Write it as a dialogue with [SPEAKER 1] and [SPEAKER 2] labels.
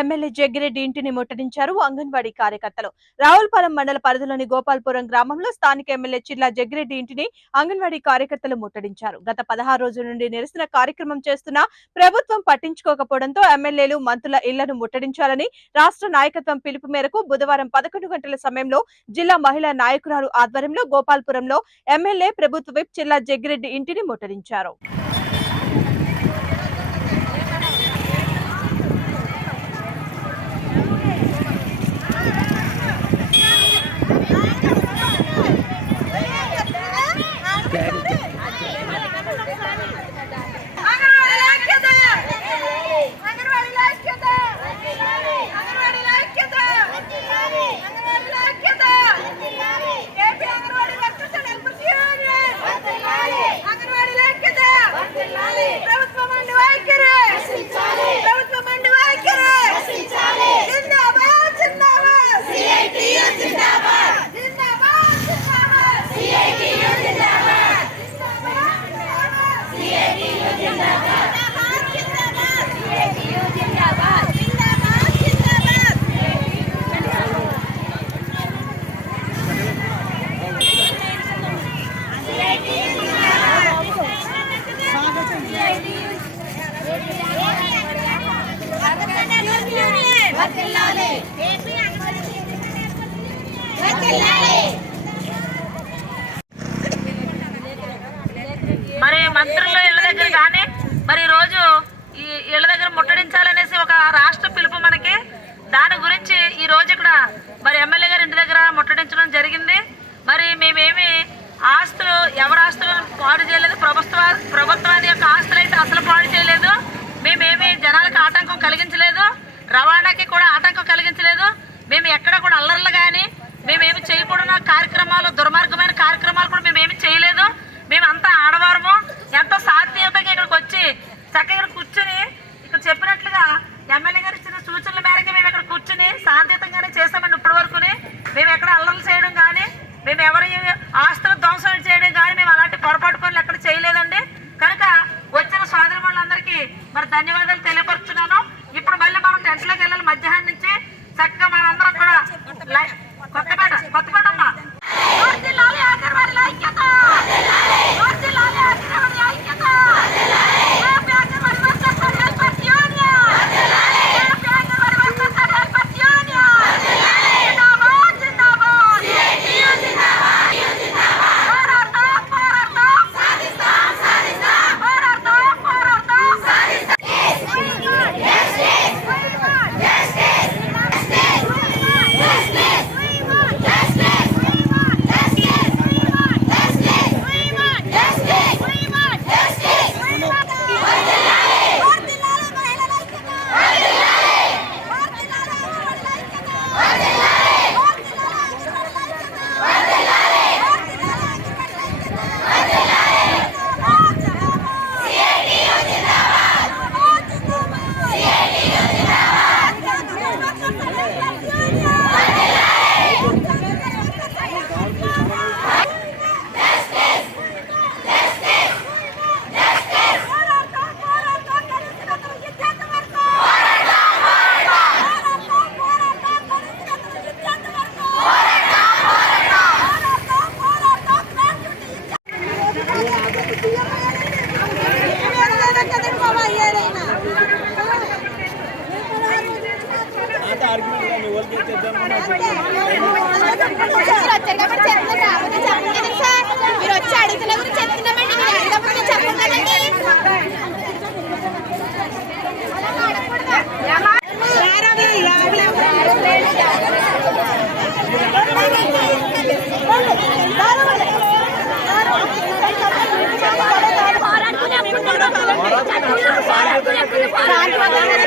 [SPEAKER 1] MLA Jaggi Reddy ఇంటిని ముట్టడించారు అంగన్వాడీ కార్యకర్తలు. రావులపాలెం మండల పరిధిలోని గోపాల్పురం గ్రామంలో స్థానిక ఎమ్మెల్యే చిల్లా జగ్గిరెడ్డి ఇంటిని అంగన్వాడీ కార్యకర్తలు ముట్టడించారు. గత పదహారు రోజుల నుండి నిరసన కార్యక్రమం చేస్తున్న ప్రభుత్వం పట్టించుకోకపోవడంతో ఎమ్మెల్యేలు మంత్రుల ఇళ్ళను ముట్టడించాలని రాష్ట్ర నాయకత్వం పిలుపు మేరకు బుధవారం పదకొండు గంటల సమయంలో జిల్లా మహిళా నాయకురాలు ఆధ్వర్యంలో గోపాల్పురంలో ఎమ్మెల్యే ప్రభుత్వ విప్ చిల్లా జగ్గిరెడ్డి ఇంటిని ముట్టడించారు.
[SPEAKER 2] మరి మంత్రులు ఇళ్ళ దగ్గర కానీ మరి రోజు ఈ ఇళ్ళ దగ్గర ముట్టడించాలనేసి ఒక రాష్ట్ర పిలుపు మనకి. దాని గురించి ఈ రోజు ఇక్కడ మరి ఎమ్మెల్యే గారి ఇంటి దగ్గర ముట్టడించడం జరిగింది. మరి మేమేమి ఆస్తులు ఎవరి ఆస్తులు పాడు చేయలేదు. ప్రభుత్వ ప్రభుత్వాన్ని యొక్క ఆస్తులు అయితే అసలు పాడు చేయలేదు మేమేమి జనాలకు ఆటంకం కలిగించలేదు రవాణాకి కూడా ఆటంకం కలిగించలేదు మేము ఎక్కడ కూడా అల్లర్లు కానీ మేమేమి చేయకూడని కార్యక్రమాలు దుర్మార్గమైన కార్యక్రమాలు కూడా మేమేమి చేయలేదు. మేమంతా ఆడవారము. ఎంతో సాధ్యతగా ఇక్కడికి వచ్చి చక్కగా కూర్చుని ఇక్కడ చెప్పినట్లుగా ఎమ్మెల్యే గారు ఇచ్చిన సూచనల మేరకు మేము ఇక్కడ కూర్చుని శాంతియుతంగానే చేసామండి ఇప్పటి వరకుని మేము ఎక్కడ అల్లర్లు చేయడం కానీ మేము ఎవరి ఆస్తులు ధ్వంసం చేయడం కానీ మేము అలాంటి పొరపాటు పనులు ఎక్కడ చేయలేదండి. కనుక వచ్చిన సోదరి వాళ్ళందరికీ మరి ధన్యవాదాలు తెలియపరుచున్నాను. ఇప్పుడు మళ్ళీ మనం టెంట్లోకి వెళ్ళాలి. మధ్యాహ్నం
[SPEAKER 3] போராட்டம் போராட்டம் போராட்டம் போராட்டம்